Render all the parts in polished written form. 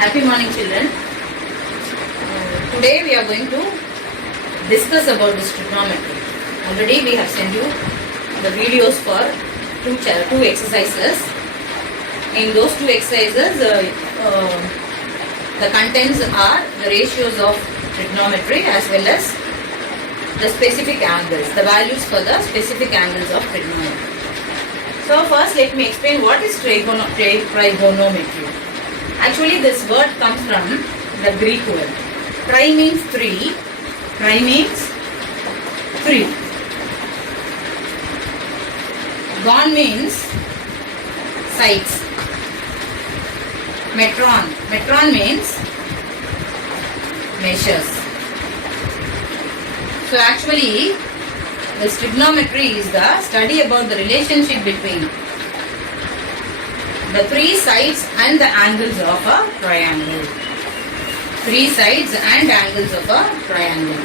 Happy morning, children. Today we are going to discuss about this trigonometry. Already we have sent you the videos for two exercises. In those two exercises, the contents are the ratios of trigonometry as well as the specific angles, the values for the specific angles of trigonometry. So first let me explain what is trigonometry. Actually this word comes from the Greek word. Tri means three. Tri means three. Gon means sides. Metron. Metron means measures. So actually this trigonometry is the study about the relationship between the three sides and the angles of a triangle. Three sides and angles of a triangle.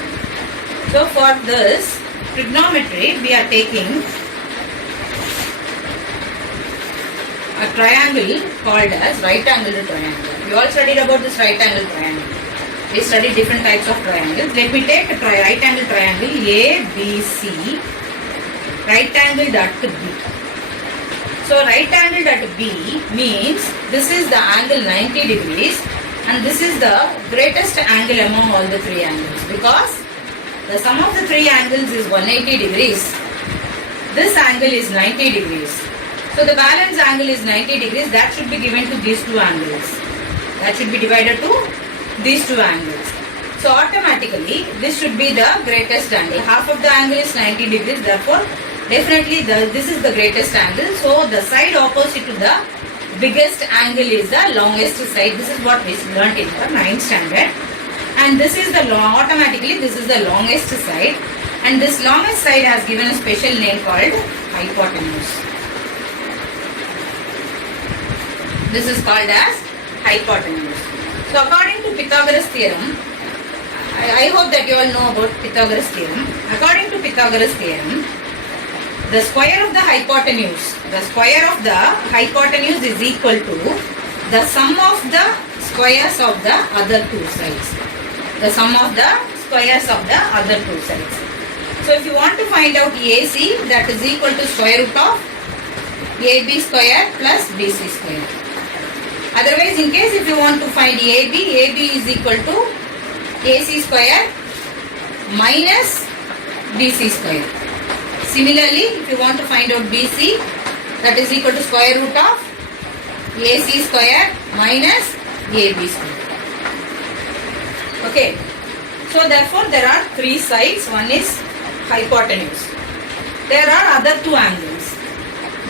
So for this trigonometry we are taking a triangle called as right angled triangle. We all studied about this right angled triangle. We studied different types of triangles. Let me take a right angled triangle ABC, right angled at B. So right angled at B means this is the angle 90 degrees and this is the greatest angle among all the three angles because the sum of the three angles is 180 degrees. This angle is 90 degrees. So the balance angle is 90 degrees, that should be given to these two angles. That should be divided to these two angles. So automatically this should be the greatest angle. Half of the angle is 90 degrees, therefore definitely this is the greatest angle. So the side opposite to the biggest angle is the longest side. This is what we learnt in the 9th standard. And this is the automatically this is the longest side. And this longest side has given a special name called hypotenuse. This is called as hypotenuse. So according to Pythagoras theorem, I hope that you all know about Pythagoras theorem. According to Pythagoras theorem, the square of the hypotenuse is equal to the sum of the squares of the other two sides. The sum of the squares of the other two sides. So if you want to find out AC, that is equal to square root of AB square plus BC square. Otherwise, in case if you want to find AB is equal to AC square minus BC square. Similarly, if you want to find out BC, that is equal to square root of AC square minus AB square. Okay. So therefore, there are three sides. One is hypotenuse. There are other two angles.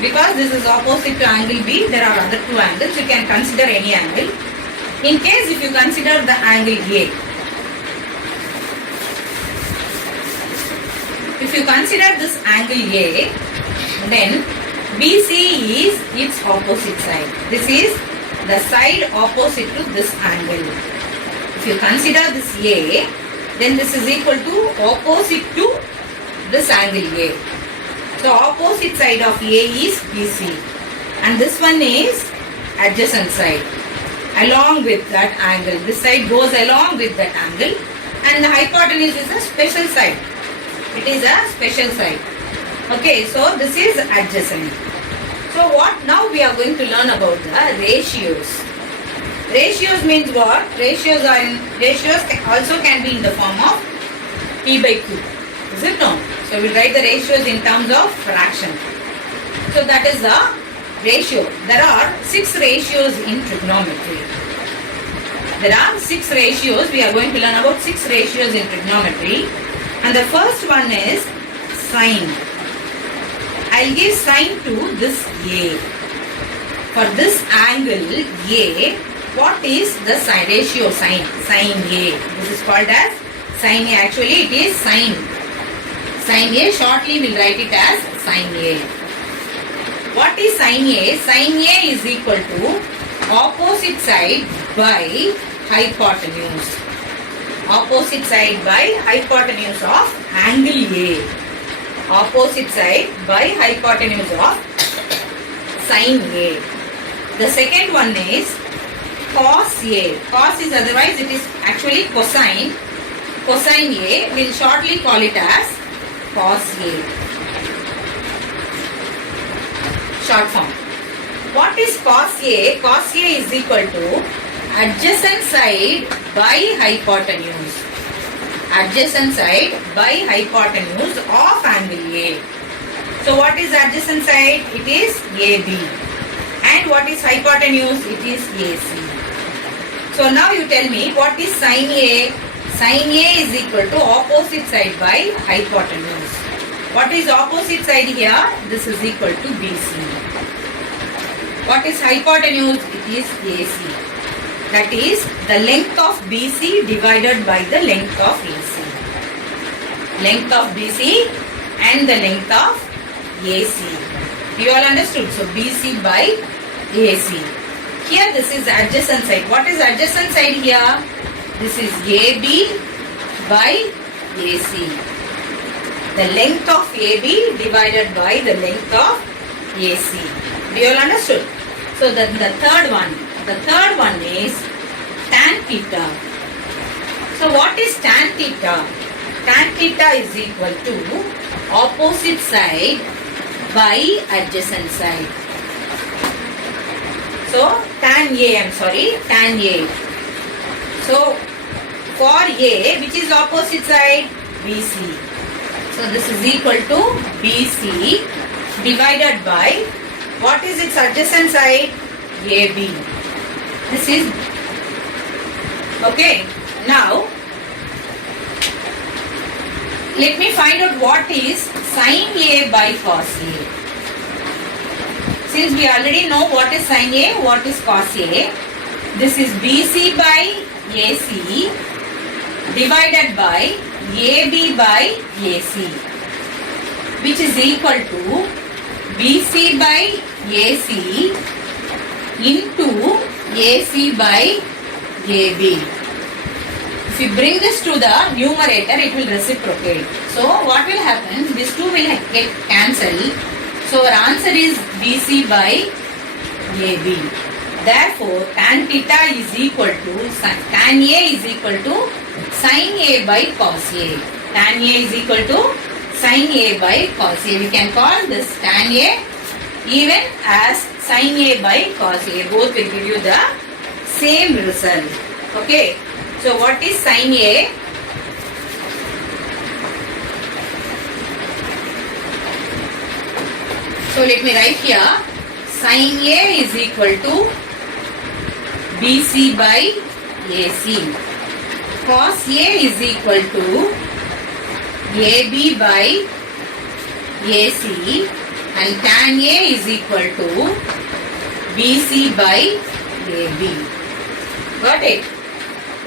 Because this is opposite to angle B, there are other two angles. You can consider any angle. In case if you consider the angle A, if you consider this angle A, then BC is its opposite side. This is the side opposite to this angle. If you consider this A, then this is equal to opposite to this angle A. So opposite side of A is BC and this one is adjacent side along with that angle. This side goes along with that angle and the hypotenuse is a special side. It is a special side. Okay, so this is adjacent. So what now we are going to learn about the ratios. Ratios means what? Ratios also can be in the form of P by Q. Is it no? So we write the ratios in terms of fraction. So that is the ratio. There are 6 ratios in trigonometry. There are 6 ratios. We are going to learn about 6 ratios in trigonometry. And the first one is sine. I'll give sine to this A. For this angle A, what is the sine ratio sine? Sine A. This is called as sine A. Actually it is sine. Sine A, shortly we will write it as sine A. What is sine A? Sine A is equal to opposite side by hypotenuse. Opposite side by hypotenuse of angle A. Opposite side by hypotenuse of sine A. The second one is cos A. Cos is otherwise it is actually cosine. Cosine A, we'll shortly call it as cos A. Short form. What is cos A? Cos A is equal to adjacent side by hypotenuse. Adjacent side by hypotenuse of angle A. So what is adjacent side? It is AB. And what is hypotenuse? It is AC. So now you tell me what is sin A? Sin A is equal to opposite side by hypotenuse. What is opposite side here? This is equal to BC. What is hypotenuse? It is AC. That is the length of BC divided by the length of AC. Length of BC and the length of AC. You all understood? So BC by AC. Here this is adjacent side. What is adjacent side here? This is AB by AC. The length of AB divided by the length of AC. You all understood? So the third one is tan theta. So what is tan theta? Tan theta is equal to opposite side by adjacent side. So tan A. So for A, which is opposite side? BC. So this is equal to BC divided by, what is its adjacent side? AB. This is, okay. Now, let me find out what is sin A by cos A. Since we already know what is sin A, what is cos A, this is BC by AC divided by AB by AC, which is equal to BC by AC into AC by AB. If you bring this to the numerator, it will reciprocate. So what will happen? These two will get cancelled. So our answer is BC by AB. Therefore, tan theta is equal to, tan A is equal to sin A by cos A. Tan A is equal to sin A by cos A. We can call this tan A even as sin A by cos A. Both will give you the same result. Okay. So what is sin A? So let me write here. Sin A is equal to BC by AC. Cos A is equal to AB by AC, and tan A is equal to BC by AB. Got it?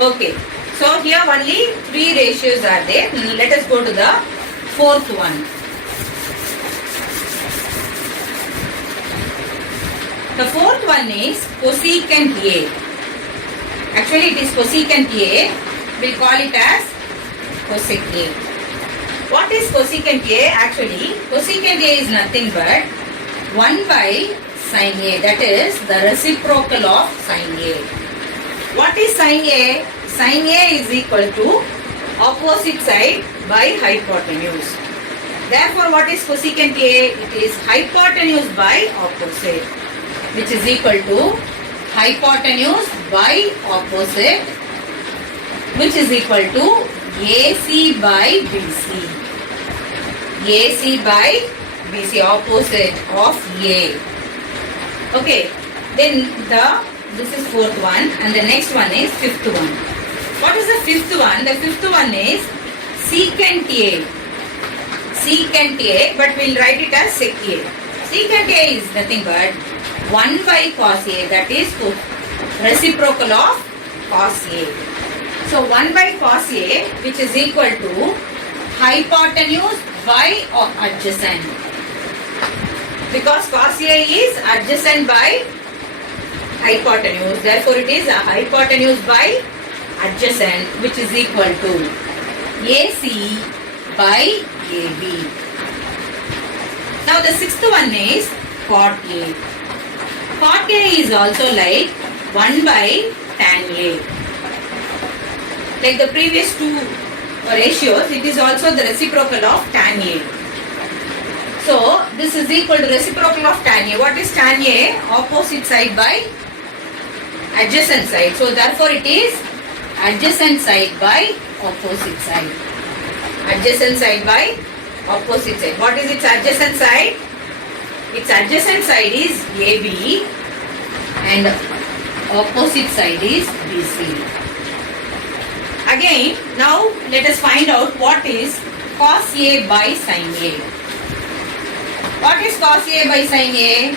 Okay. So here only 3 ratios are there. Let us go to the fourth one. The fourth one is cosecant A. Actually it is cosecant A. We'll call it as cosec A. What is cosecant A? Actually, cosecant A is nothing but 1 by sin A. That is the reciprocal of sin A. What is sin A? Sin A is equal to opposite side by hypotenuse. Therefore, what is cosecant A? It is hypotenuse by opposite, which is equal to hypotenuse by opposite, which is equal to AC by BC. AC by BC, opposite of A. Okay. Then this is fourth one, and the next one is fifth one. What is the fifth one? The fifth one is secant A. Secant A, but we'll write it as sec A. Secant A is nothing but 1 by cos A, that is reciprocal of cos A. So 1 by cos A, which is equal to hypotenuse by adjacent. Because cos A is adjacent by hypotenuse, therefore it is a hypotenuse by adjacent, which is equal to AC by AB. Now the sixth one is cot A. Cot A is also like 1 by tan A. Like the previous two ratios, it is also the reciprocal of tan A. So this is equal to reciprocal of tan A. What is tan A? Opposite side by adjacent side. So therefore it is adjacent side by opposite side. Adjacent side by opposite side. What is its adjacent side? Its adjacent side is AB and opposite side is BC. Again, now let us find out what is cos A by sin A. What is cos A by sin A?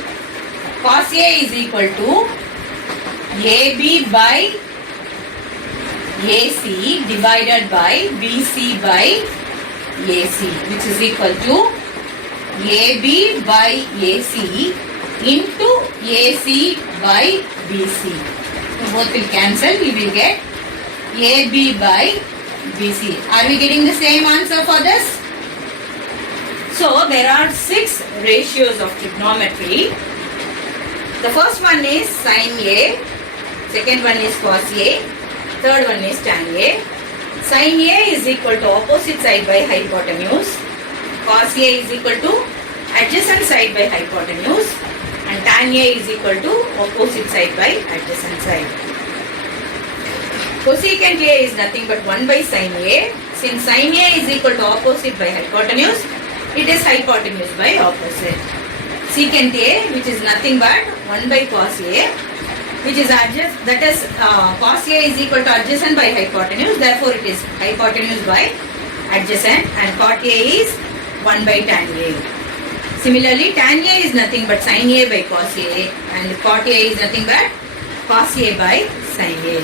Cos A is equal to AB by AC divided by BC by AC, which is equal to AB by AC into AC by BC. So both will cancel. We will get AB by BC. Are we getting the same answer for this? So there are 6 ratios of trigonometry. The first one is sin A, second one is cos A, third one is tan A. Sin A is equal to opposite side by hypotenuse. Cos A is equal to adjacent side by hypotenuse. And tan A is equal to opposite side by adjacent side. Cosecant A is nothing but 1 by sin A. Since sin A is equal to opposite by hypotenuse, it is hypotenuse by opposite. Secant A, which is nothing but 1 by cos A, which is cos A is equal to adjacent by hypotenuse, therefore it is hypotenuse by adjacent, and cot A is 1 by tan A. Similarly, tan A is nothing but sin A by cos A, and cot A is nothing but cos A by sin A.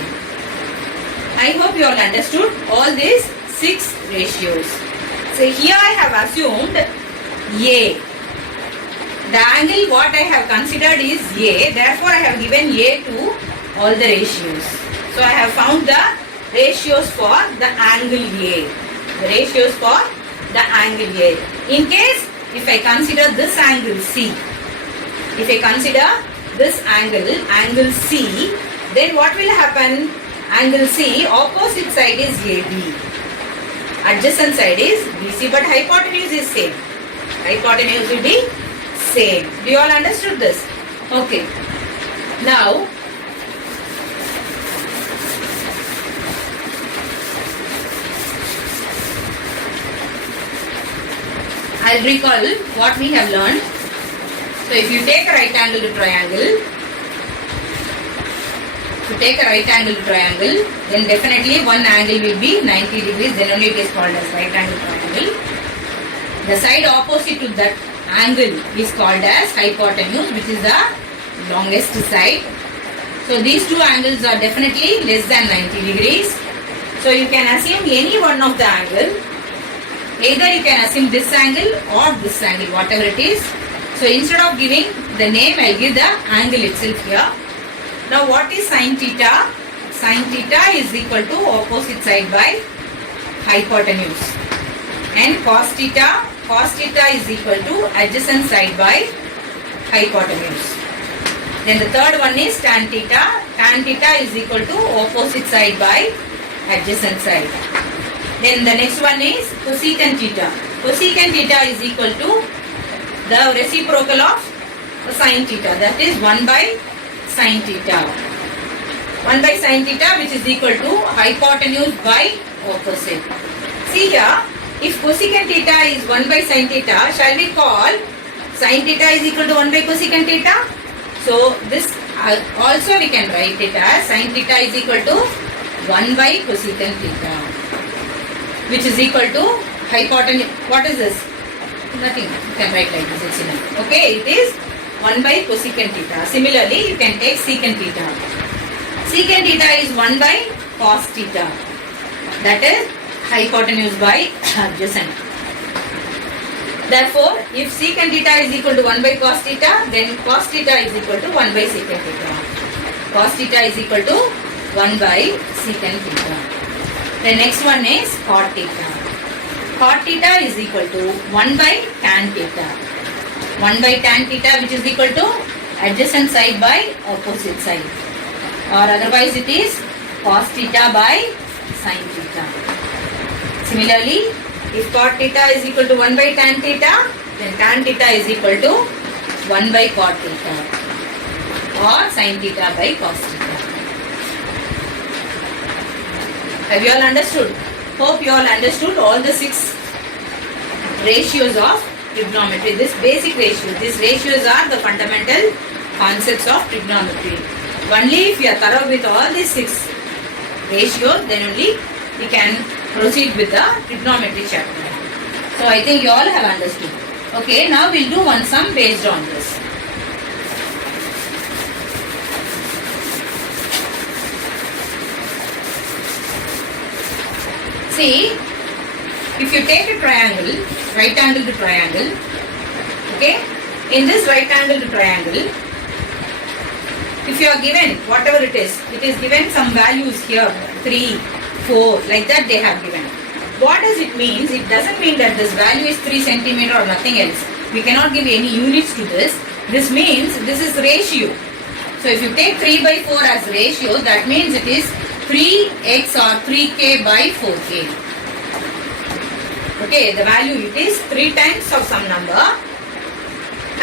I hope you all understood all these 6 ratios. So here I have assumed A. The angle what I have considered is A, therefore I have given A to all the ratios. So I have found the ratios for the angle A. The ratios for the angle A. In case if I consider this angle C, angle C, then what will happen? Angle C, opposite side is AB. Adjacent side is BC, but hypotenuse is same. Hypotenuse will be same. Do you all understood this? Okay. Now, I'll recall what we have learned. So, if you take a right angle triangle, then definitely one angle will be 90 degrees, then only it is called as right angle triangle. The side opposite to that angle is called as hypotenuse, which is the longest side. So these two angles are definitely less than 90 degrees. So you can assume any one of the angle. Either you can assume this angle or this angle, whatever it is. So instead of giving the name, I will give the angle itself here. Now what is sin theta? Sin theta is equal to opposite side by hypotenuse. And cos theta is equal to adjacent side by hypotenuse. Then the third one is tan theta. Tan theta is equal to opposite side by adjacent side. Then the next one is cosecant theta. Cosecant theta is equal to the reciprocal of sin theta, that is 1 by sin theta. 1 by sin theta, which is equal to hypotenuse by opposite. See here, if cosecant theta is 1 by sin theta, shall we call sin theta is equal to 1 by cosecant theta? So this also we can write it as sin theta is equal to 1 by cosecant theta, which is equal to hypotenuse. What is this? Nothing. You can write like this. It's enough. Okay, it is 1 by cosecant theta. Similarly, you can take secant theta. Secant theta is 1 by cos theta. That is hypotenuse by adjacent. Therefore, if secant theta is equal to 1 by cos theta, then cos theta is equal to 1 by secant theta. Cos theta is equal to 1 by secant theta. The next one is cot theta. Cot theta is equal to 1 by tan theta. 1 by tan theta, which is equal to adjacent side by opposite side. or otherwise it is cos theta by sin theta. Similarly, if cot theta is equal to 1 by tan theta, then tan theta is equal to 1 by cot theta or sin theta by cos theta. Have you all understood? Hope you all understood all the 6 ratios of trigonometry. This basic ratio. These ratios are the fundamental concepts of trigonometry. Only if you are thorough with all these 6 ratios, then only we can proceed with the trigonometry chapter. So I think you all have understood. Okay, now we'll do one sum based on this. See, if you take a triangle, right angled triangle, okay, in this right angled triangle, if you are given whatever it is given some values here, 3, 4, like that they have given. What does it mean? It doesn't mean that this value is 3 centimeter or nothing else. We cannot give any units to this. This means this is ratio. So if you take 3 by 4 as ratio, that means it is 3x or 3k by 4k. Okay, the value it is 3 times of some number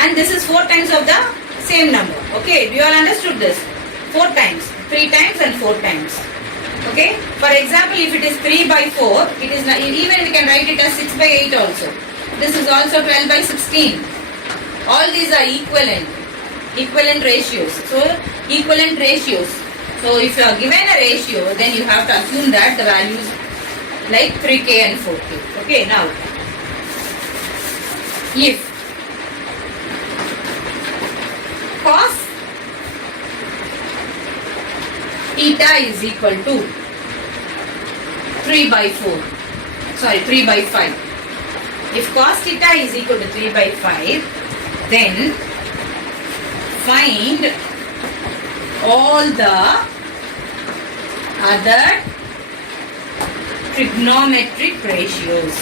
and this is 4 times of the same number. Okay, do you all understood this? 4 times, 3 times and 4 times. Okay, for example, if it is 3 by 4, it is not, even we can write it as 6 by 8 also. This is also 12 by 16. All these are equivalent ratios. So, equivalent ratios. So, if you are given a ratio, then you have to assume that the values like 3k and 4k. Okay, now, if cos theta is equal to 3 by 5. If cos theta is equal to 3 by 5, then find all the other trigonometric ratios.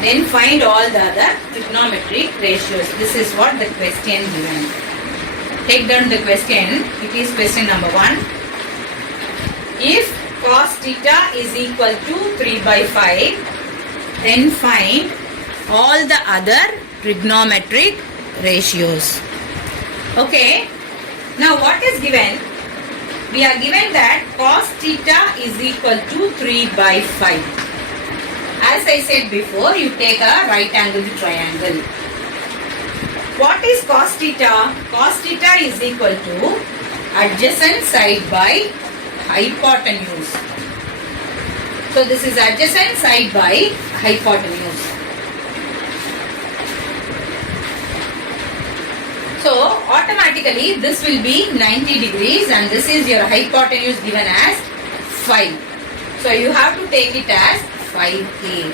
Then find all the other trigonometric ratios. This is what the question given. Take down the question. It is question number 1. If cos theta is equal to 3 by 5, then find all the other trigonometric ratios. Okay. Now what is given? We are given that cos theta is equal to 3 by 5. As I said before, you take a right angled triangle. What is cos theta? Cos theta is equal to adjacent side by hypotenuse. So this is adjacent side by hypotenuse. So automatically this will be 90 degrees and this is your hypotenuse given as 5. So you have to take it as 5a.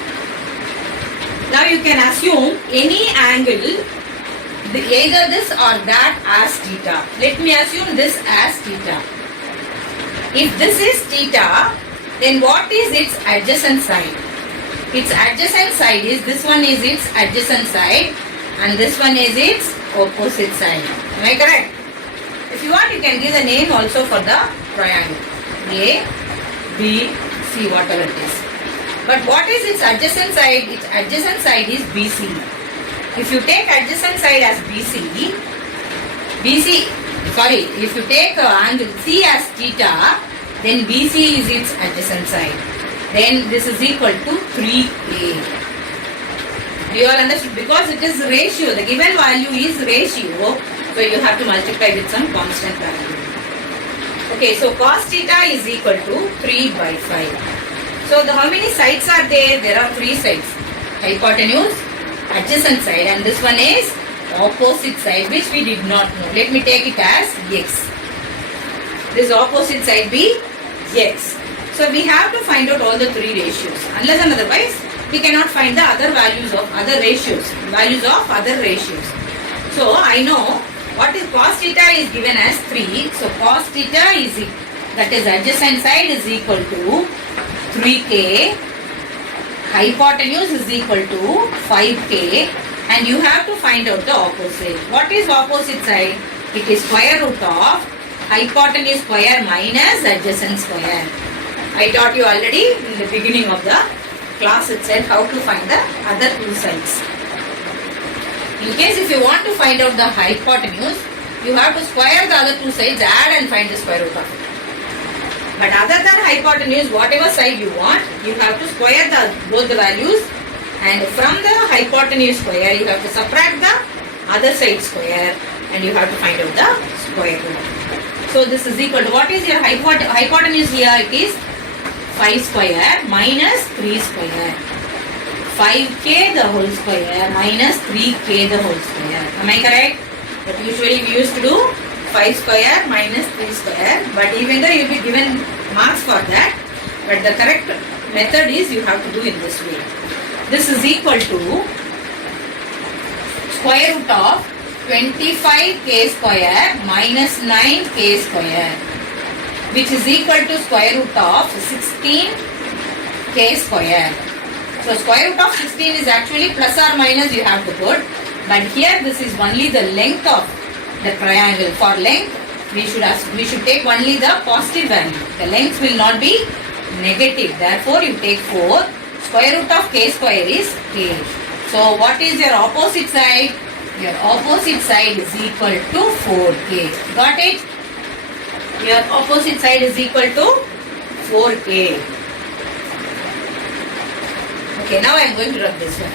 Now you can assume any angle, either this or that as theta. Let me assume this as theta. If this is theta, then what is its adjacent side? Its adjacent side is, this one is its adjacent side and this one is its opposite side. Am I correct? If you want, you can give the name also for the triangle. A, B, C, whatever it is. But what is its adjacent side? Its adjacent side is BC. If you take adjacent side as if you take angle C as theta, then BC is its adjacent side. Then this is equal to 3a. Do you all understand? Because it is ratio. The given value is ratio. So you have to multiply with some constant value. Okay, so cos theta is equal to 3 by 5. So how many sides are there? There are 3 sides. Hypotenuse, adjacent side, and this one is opposite side, which we did not know. Let me take it as x. This opposite side be x. So we have to find out all the 3 ratios. Unless and otherwise, we cannot find the other values of other ratios. So I know what is cos theta is given as 3. So cos theta is, that is adjacent side, is equal to 3k hypotenuse is equal to 5k and you have to find out the opposite. What is opposite side? It is square root of hypotenuse square minus adjacent square. I taught you already in the beginning of the class itself how to find the other two sides. In case if you want to find out the hypotenuse, you have to square the other two sides, add and find the square root of it. But other than hypotenuse, whatever side you want, you have to square both the values, and from the hypotenuse square, you have to subtract the other side square and you have to find out the square root. So this is equal to, what is your hypotenuse here? It is 5 square minus 3 square. 5k the whole square minus 3k the whole square. Am I correct? But usually we used to do 5 square minus 3 square. But even though you will be given marks for that, but the correct method is you have to do in this way. This is equal to square root of 25k square minus 9k square, which is equal to square root of 16k square. So square root of 16 is actually plus or minus you have to put, but here this is only the length of the triangle. For length we should take only the positive value. The length will not be negative. Therefore you take 4. Square root of k square is k. So what is your opposite side? Your opposite side is equal to 4k. Got it? Your opposite side is equal to 4k. Okay, now I am going to rub this one.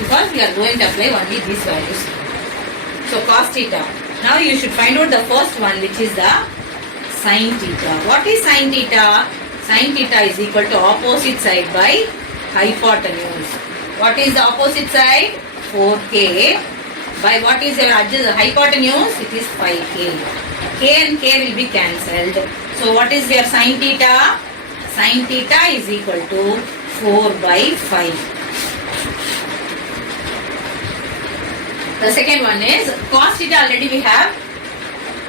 Because we are going to apply only these values. So cos theta. Now you should find out the first one, which is the sin theta. What is sin theta? Sin theta is equal to opposite side by hypotenuse. What is the opposite side? 4k by what is your hypotenuse? It is 5k. K and k will be cancelled. So what is your sin theta? Sin theta is equal to 4 by 5. The second one is cos theta. Already we have.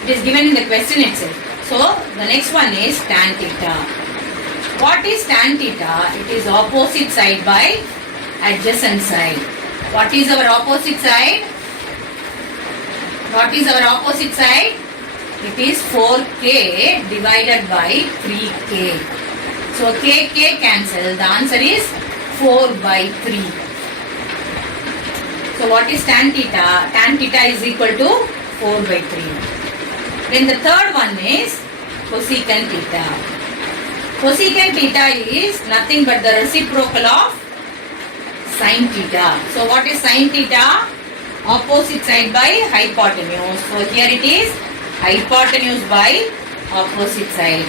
It is given in the question itself. So the next one is tan theta. What is tan theta? It is opposite side by adjacent side. What is our opposite side? What is our opposite side? It is 4k divided by 3k. So k cancel. The answer is 4 by 3. So what is tan theta? Tan theta is equal to 4 by 3. Then the third one is cosecant theta. Cosecant theta is nothing but the reciprocal of sin theta. So what is sin theta? Opposite side by hypotenuse. So here it is hypotenuse by opposite side.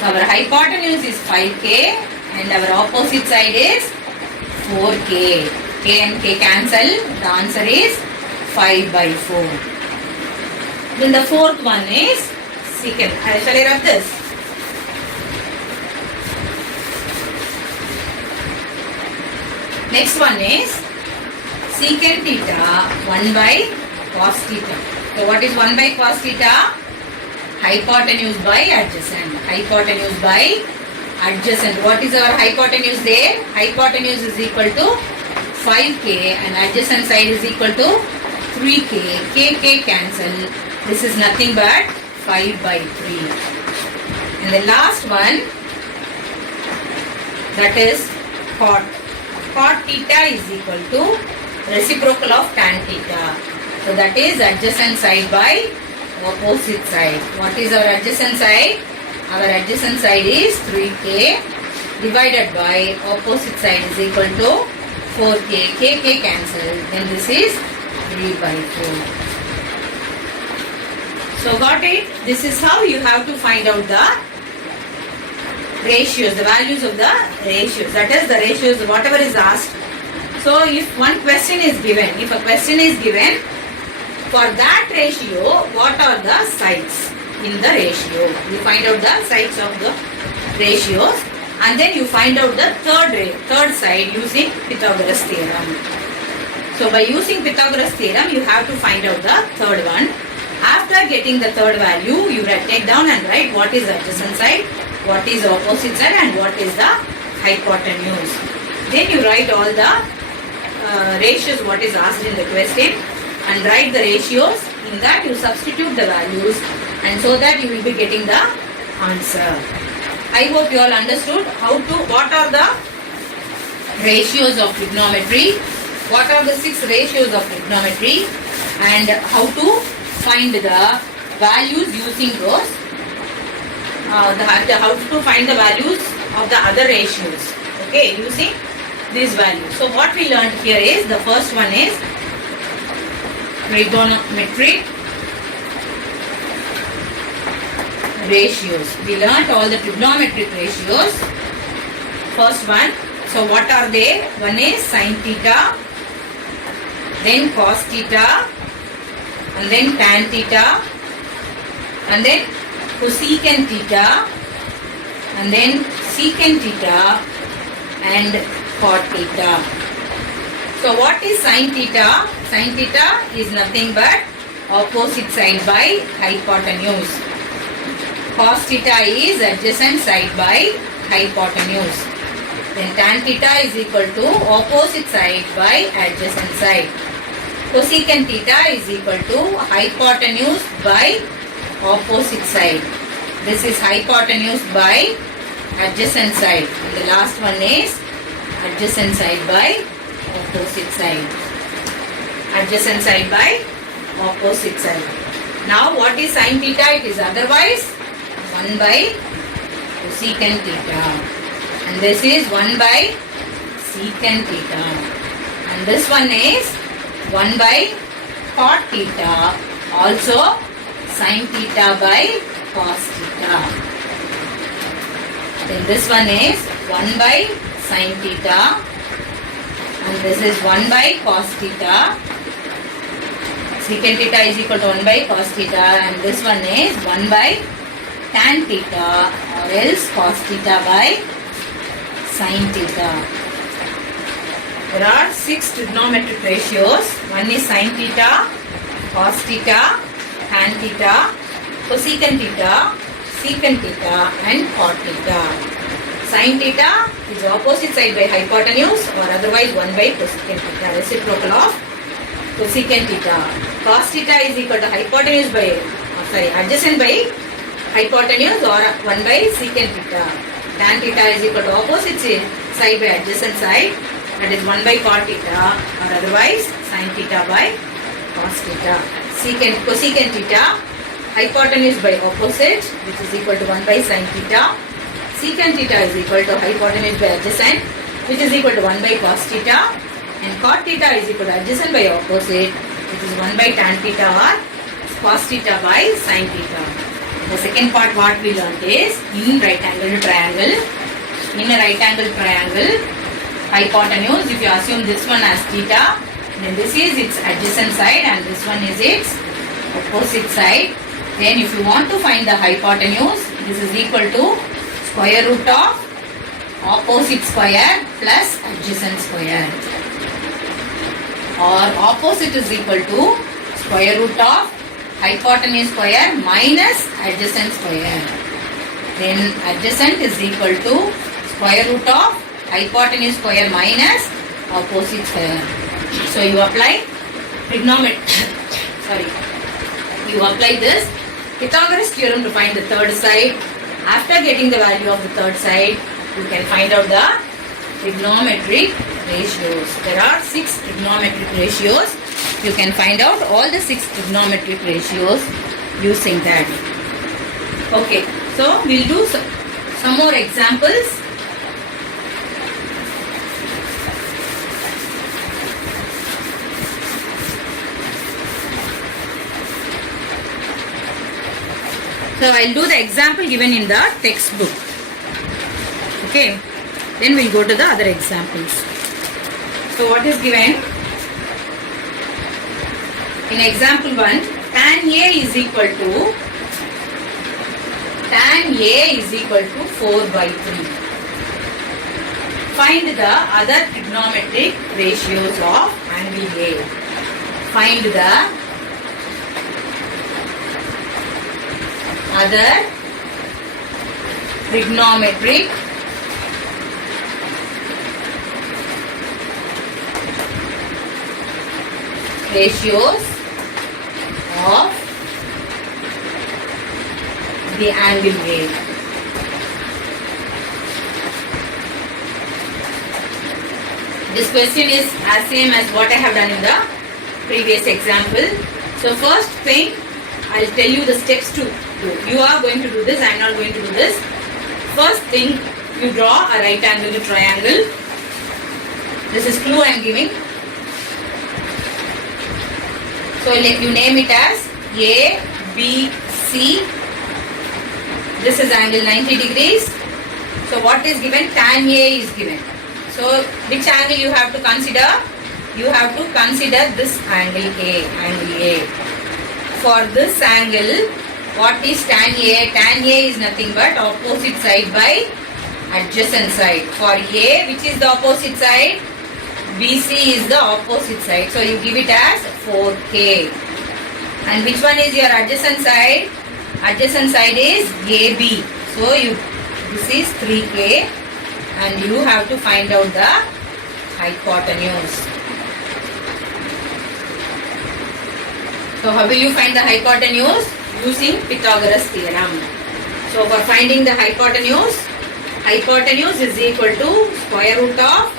So our hypotenuse is 5k and our opposite side is 4k. K and k cancel. The answer is 5 by 4. Then the fourth one is secant. Shall I rub this? Next one is secant theta 1 by cos theta. So what is 1 by cos theta? Hypotenuse by adjacent. Hypotenuse by adjacent. What is our hypotenuse there? Hypotenuse is equal to 5k and adjacent side is equal to 3k. K cancel. This is nothing but 5 by 3. And the last one, that is cot. Cot theta is equal to reciprocal of tan theta. So that is adjacent side by opposite side. What is our adjacent side? Our adjacent side is 3k divided by opposite side is equal to 4k. K cancel. Then this is 3 by 4. So got it? This is how you have to find out the ratios, the values of the ratios. That is the ratios, whatever is asked. So if one question is given, if a question is given, for that ratio, what are the sides in the ratio? You find out the sides of the ratios and then you find out the third side using Pythagoras theorem. So by using Pythagoras theorem, you have to find out the third one. After getting the third value, you take down and write what is adjacent side, what is opposite side and what is the hypotenuse. Then you write all the ratios what is asked in the question and write the ratios. In that you substitute the values and so that you will be getting the answer. I hope you all understood what are the ratios of trigonometry, what are the 6 ratios of trigonometry and how to find the values using those, how to find the values of the other ratios, okay, using these values. So what we learned here is, the first one is trigonometric ratios. We learned all the trigonometric ratios. First one, so what are they? One is sin theta, then cos theta, and then tan theta, and then cosecant theta, and then secant theta, and cot theta. So what is sin theta? Sin theta is nothing but opposite side by hypotenuse. Cos theta is adjacent side by hypotenuse. Then tan theta is equal to opposite side by adjacent side. Cosecant theta is equal to hypotenuse by opposite side. This is hypotenuse by adjacent side. And the last one is adjacent side by opposite side. Adjacent side by opposite side. Now what is sin theta? It is otherwise 1 by cosecant theta. And this is 1 by secant theta. And this one is 1 by cot theta. Also sin theta by cos theta. Then this one is 1 by sin theta. And this is 1 by cos theta. Secant theta is equal to 1 by cos theta. And this one is 1 by tan theta or else cos theta by sin theta. There are 6 trigonometric ratios. One is sin theta, cos theta, tan theta, cosecant theta, secant theta and cot theta. Sin theta is opposite side by hypotenuse or otherwise 1 by cosecant theta, reciprocal of cosecant theta. Cos theta is equal to hypotenuse by, adjacent by hypotenuse or 1 by secant theta. Tan theta is equal to opposite side by adjacent side, that is 1 by cot theta or otherwise sin theta by cos theta. Cosecant theta, hypotenuse by opposite, which is equal to 1 by sin theta. Secant theta is equal to hypotenuse by adjacent, which is equal to 1 by cos theta. And cot theta is equal to adjacent by opposite, which is 1 by tan theta or cos theta by sin theta. The second part what we learnt is, in right angle triangle, in a right angle triangle, hypotenuse, if you assume this one as theta, then this is its adjacent side and this one is its opposite side. Then if you want to find the hypotenuse, this is equal to square root of opposite square plus adjacent square. Or opposite is equal to square root of hypotenuse square minus adjacent square. Then adjacent is equal to square root of hypotenuse square minus opposite square. So you apply trigonometry, you apply this Pythagoras theorem to find the third side. After getting the value of the third side, you can find out the trigonometric ratios. There are 6 trigonometric ratios. You can find out all the 6 trigonometric ratios using that. Okay, so we'll do some more examples. So I'll do the example given in the textbook. Okay, then we'll go to the other examples. So what is given? In example 1, tan A is equal to 4 by 3. Find the other trigonometric ratios of angle A. Find the other trigonometric ratios of the angle A. This question is as same as what I have done in the previous example. So first thing, I'll tell you the steps to do. You are going to do this, I am not going to do this. First thing, you draw a right angle triangle. This is clue I am giving. So you name it as A, B, C. This is angle 90 degrees. So what is given? Tan A is given. So which angle you have to consider? You have to consider this angle A, angle A. For this angle, what is tan A? Tan A is nothing but opposite side by adjacent side. For A, which is the opposite side? BC is the opposite side. So you give it as 4K. And which one is your adjacent side? Adjacent side is AB. So this is 3K. And you have to find out the hypotenuse. So how will you find the hypotenuse? Using Pythagoras theorem. So for finding the hypotenuse is equal to square root of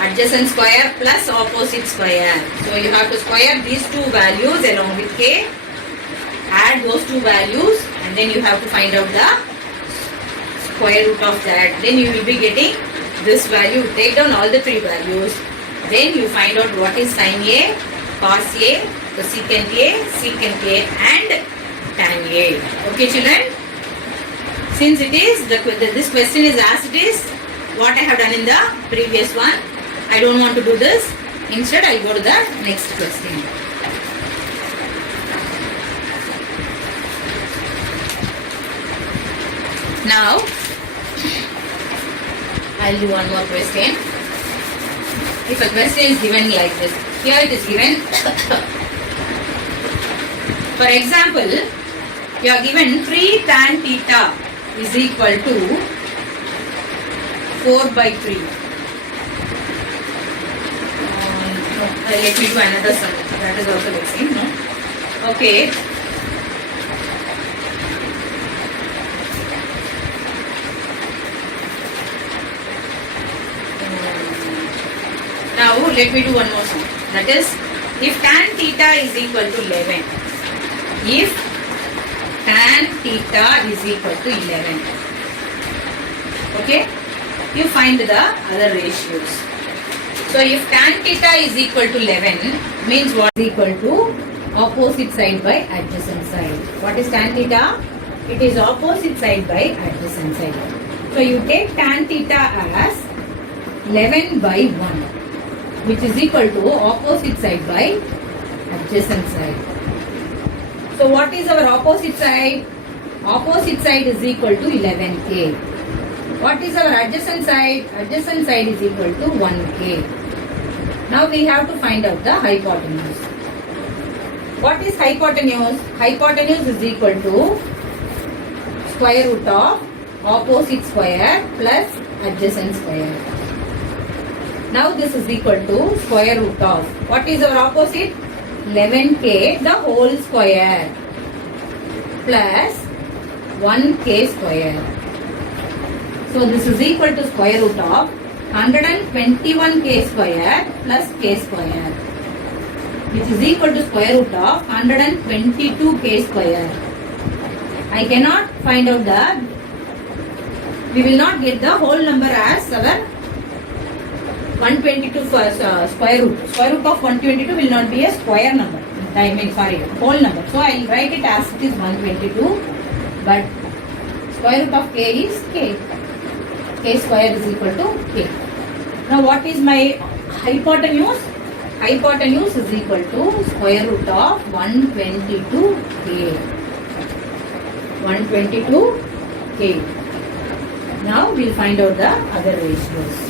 adjacent square plus opposite square. So you have to square these two values along with K. Add those two values and then you have to find out the square root of that. Then you will be getting this value. Take down all the three values. Then you find out what is sin A, cos A, cosecant A, secant A and tan A. Okay children? Since it is, this question is as it is, what I have done in the previous one, I don't want to do this. Instead, I will go to the next question. Now, I'll do one more question. If a question is given like this, here it is given. For example, you are given 3 tan theta is equal to 4 by 3. Let me do another sum. That is also the same, no? Okay. Now let me do one more sum. That is, if tan theta is equal to 11. If tan theta is equal to 11. Okay? You find the other ratios. So if tan theta is equal to 11 means what is equal to opposite side by adjacent side. What is tan theta? It is opposite side by adjacent side. So you take tan theta as 11 by 1 which is equal to opposite side by adjacent side. So what is our opposite side? Opposite side is equal to 11K. What is our adjacent side? Adjacent side is equal to 1K. Now we have to find out the hypotenuse. What is hypotenuse? Hypotenuse is equal to square root of opposite square plus adjacent square. Now this is equal to square root of, what is our opposite? 11K the whole square plus 1K square. So this is equal to square root of 121K square plus K square, which is equal to square root of 122K square. I cannot find out we will not get the whole number as our 122 first square root. Square root of 122 will not be a square number. Whole number. So I will write it as it is 122, but square root of K is K. K square is equal to K. Now what is my hypotenuse? Hypotenuse is equal to square root of 122K. 122K. Now we will find out the other ratios.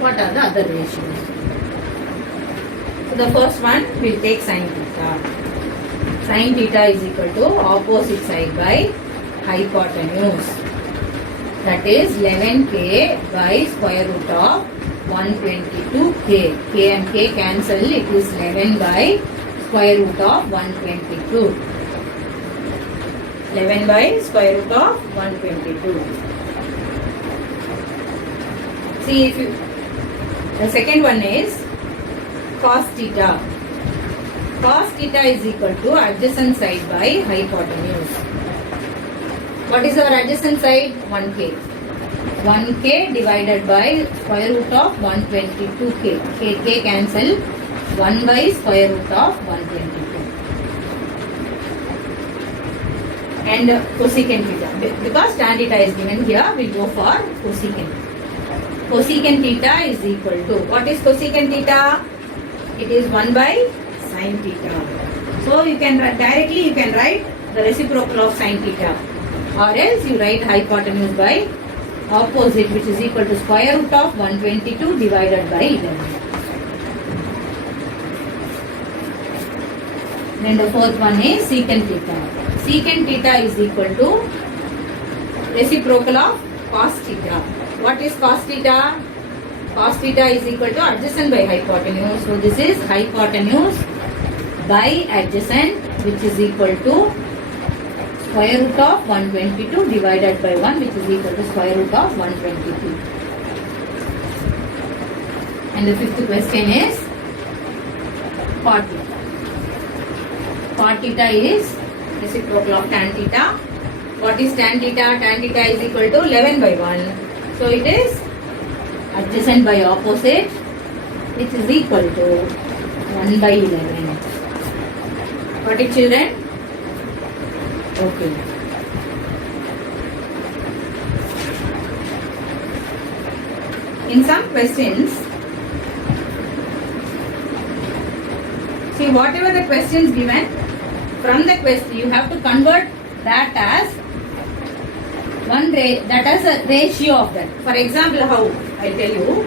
What are the other ratios? So the first one we will take sin theta. Sin theta is equal to opposite side by hypotenuse. That is 11K by square root of 122k. K and k cancel. It is 11 by square root of 122. 11 by square root of 122. See, if you, the second one is cos theta. Cos theta is equal to adjacent side by hypotenuse. What is our adjacent side? 1k. 1k divided by square root of 122k. K cancel. 1 by square root of 122. And cosecant theta. Because tan theta is given here, we will go for cosecant. Cosecant theta is equal to, what is cosecant theta? It is 1 by sin theta. So you can directly you can write the reciprocal of sin theta, or else you write hypotenuse by opposite, which is equal to square root of 122 divided by 11. Then the fourth one is secant theta. Secant theta is equal to reciprocal of cos theta. What is cos theta? Cos theta is equal to adjacent by hypotenuse. So this is hypotenuse by adjacent, which is equal to square root of 122 divided by 1, which is equal to square root of 122. And the fifth question is cot theta. Cot theta is reciprocal of tan theta. What is tan theta? Tan theta is equal to 11 by 1. So it is adjacent by opposite, which is equal to 1 by 11. Got it, children? Okay. In some questions, see whatever the questions given, from the question you have to convert that as that as a ratio of that. For example, how? I'll tell you.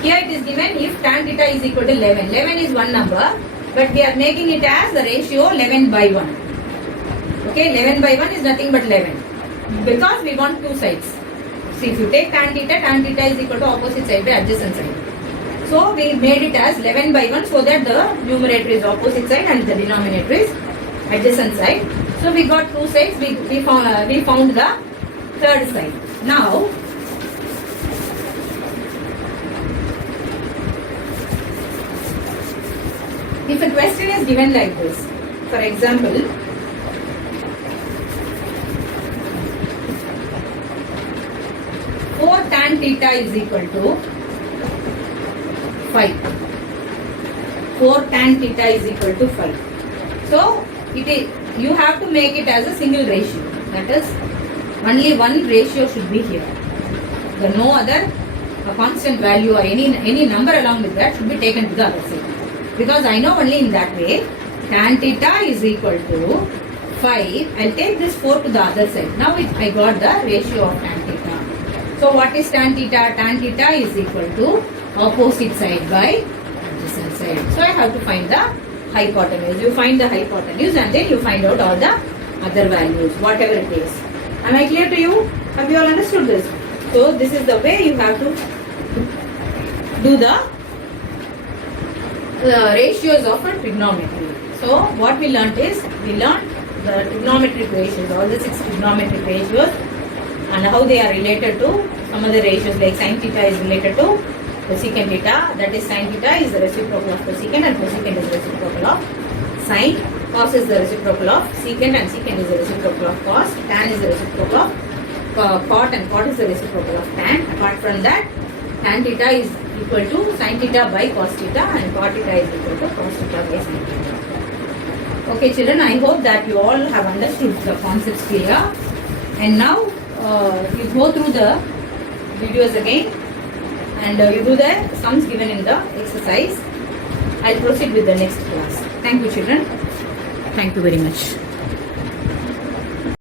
Here it is given if tan theta is equal to 11. 11 is one number, but we are making it as the ratio 11 by 1. Okay, 11 by 1 is nothing but 11. Because we want two sides. See, if you take tan theta is equal to opposite side by adjacent side. So we made it as 11 by 1 so that the numerator is opposite side and the denominator is adjacent side. So we got two sides. We found the third side. Now, if a question is given like this, for example, 4 tan theta is equal to 5. 4 tan theta is equal to 5. So, you have to make it as a single ratio. That is, only one ratio should be here. The no other constant value or any number along with that should be taken to the other side. Because I know only in that way, tan theta is equal to 5. I'll take this 4 to the other side. Now I got the ratio of tan theta. So what is tan theta? Tan theta is equal to opposite side by adjacent side. So I have to find the hypotenuse. You find the hypotenuse and then you find out all the other values, whatever it is. Am I clear to you? Have you all understood this? So this is the way you have to do the ratios of a trigonometry. So what we learnt is, we learnt the trigonometric ratios, all the 6 trigonometric ratios and how they are related to some other ratios, like sin theta is related to cosecant theta, that is sin theta is the reciprocal of cosecant and cosecant is the reciprocal of sin. Cos is the reciprocal of secant and secant is the reciprocal of cos. Tan is the reciprocal of cot and cot is the reciprocal of tan. Apart from that, tan theta is equal to sin theta by cos theta and cot theta is equal to cos theta by sin theta. Okay children, I hope that you all have understood the concepts clear. And now you go through the videos again and you do the sums given in the exercise. I'll proceed with the next class. Thank you children. Thank you very much.